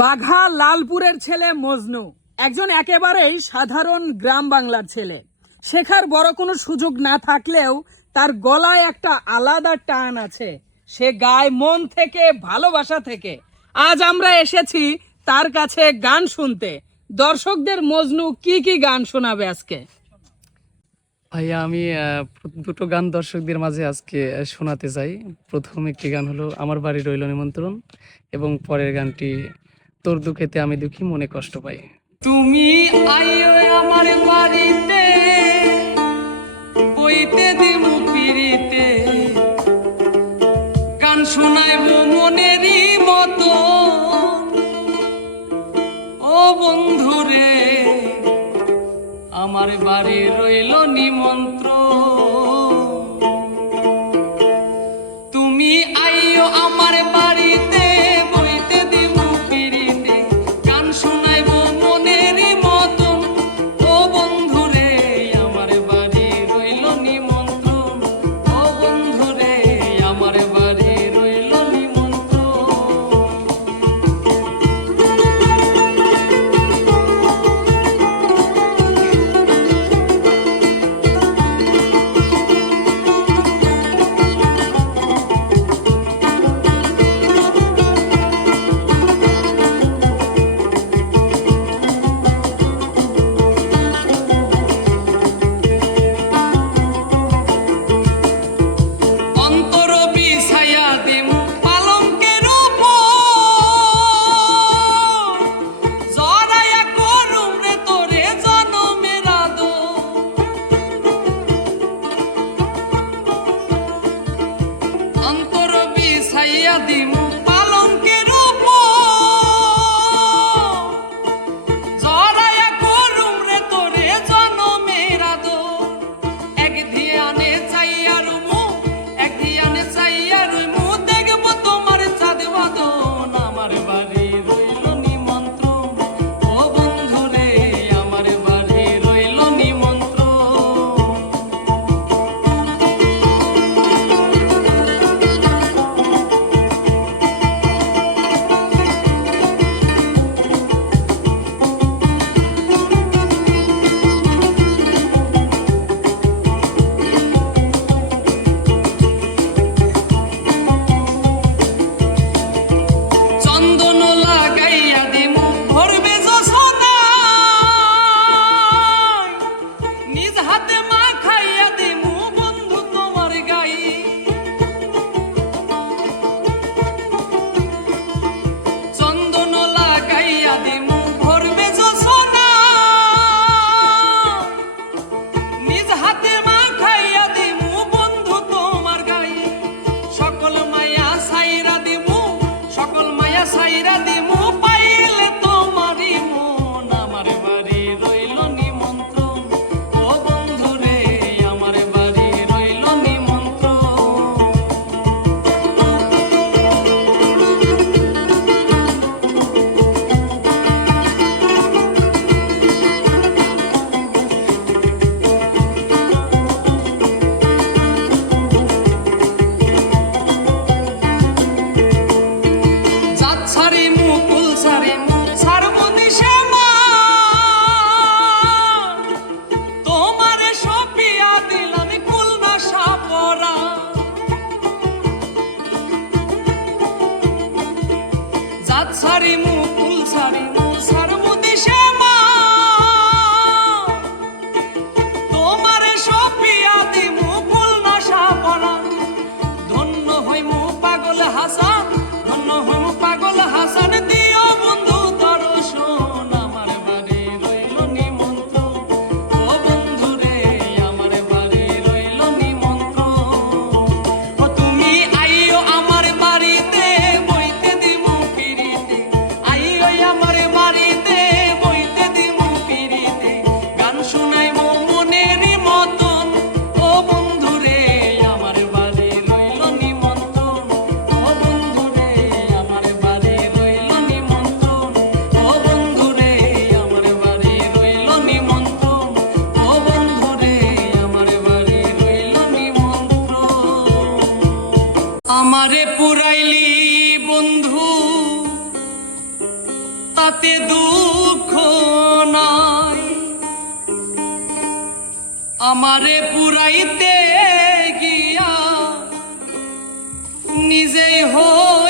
বাঘা লালপুরের ছেলে মজনু, একজন একেবারেই সাধারণ গ্রাম বাংলার ছেলে। শেখার বড় কোনো সুযোগ না থাকলেও তার গলায় একটা আলাদা টান আছে। সে গায় মন থেকে, ভালোবাসা থেকে। আজ আমরা এসেছি তার কাছে গান শুনতে। দর্শকদের মজনু কি কি গান শোনাবে আজকে? ভাইয়া আমি দুটো গান দর্শকদের মাঝে আজকে শোনাতে চাই। প্রথম একটি গান হলো, আমার বাড়ি রইল নিমন্ত্রণ এবং পরের গানটি তোর দুঃখেতে আমি দুঃখী, মনে কষ্ট পাই। তুমি আইও আমার বাড়িতে, বইতে দিমু পিড়িতে গান শোনাইব মনেরই মতো। ও বন্ধুরে, আমার বাড়ি রইল নিমন্ত অন্তর বিছাইয়া দিমু। coração. তাতে দুঃখ নাই। আমারে পুরাইতে গিয়া নিজে হয়ে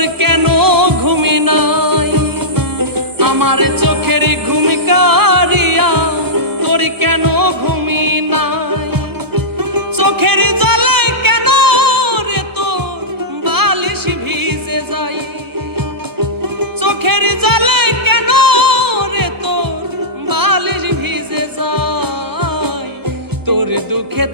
তোর কেন ঘুমি নাই? আমার চোখের ঘুমিকারিয়া তোর কেন ঘুমি নাই? চোখের জলে কেন রে তোর বালিশ ভিজে যাই চোখের জলে কেন রে তোর বালিশ ভিজে যায়? তোর দুঃখে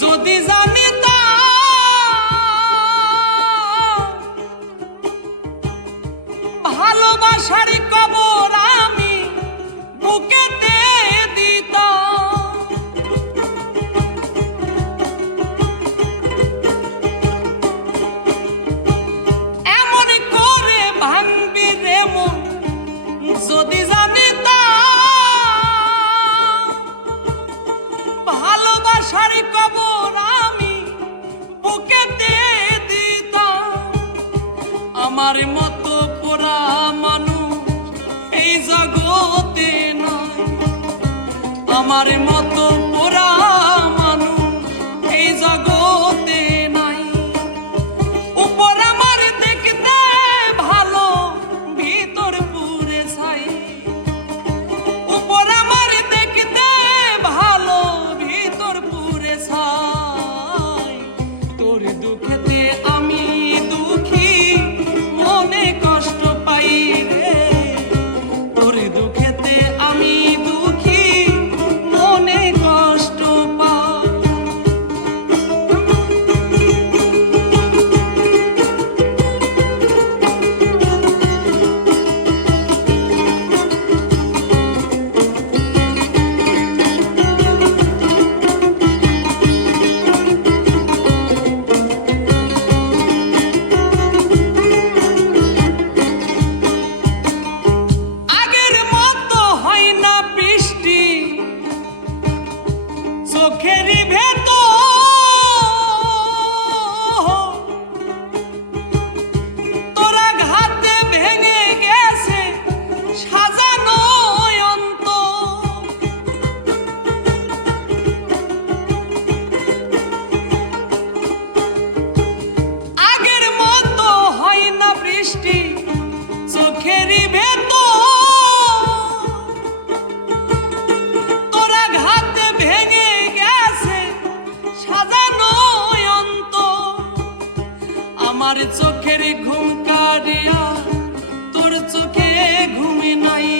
যদি জান আমার চোখের ঘুম কারিয়া তোর চোখে ঘুমি নাই।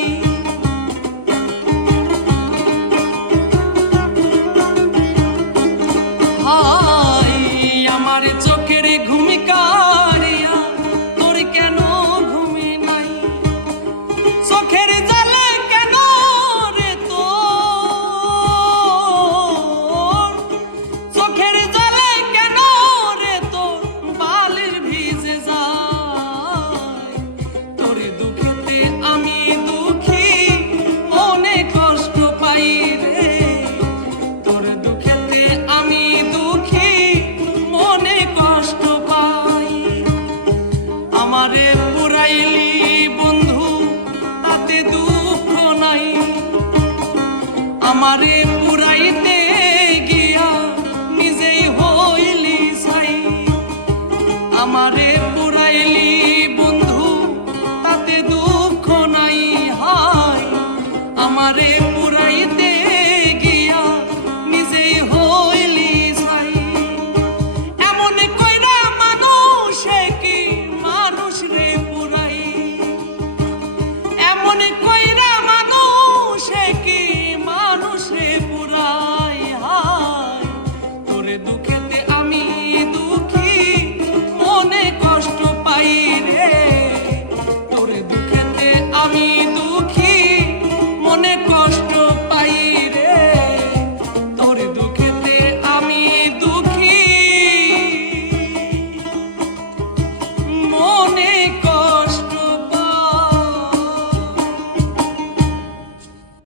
live.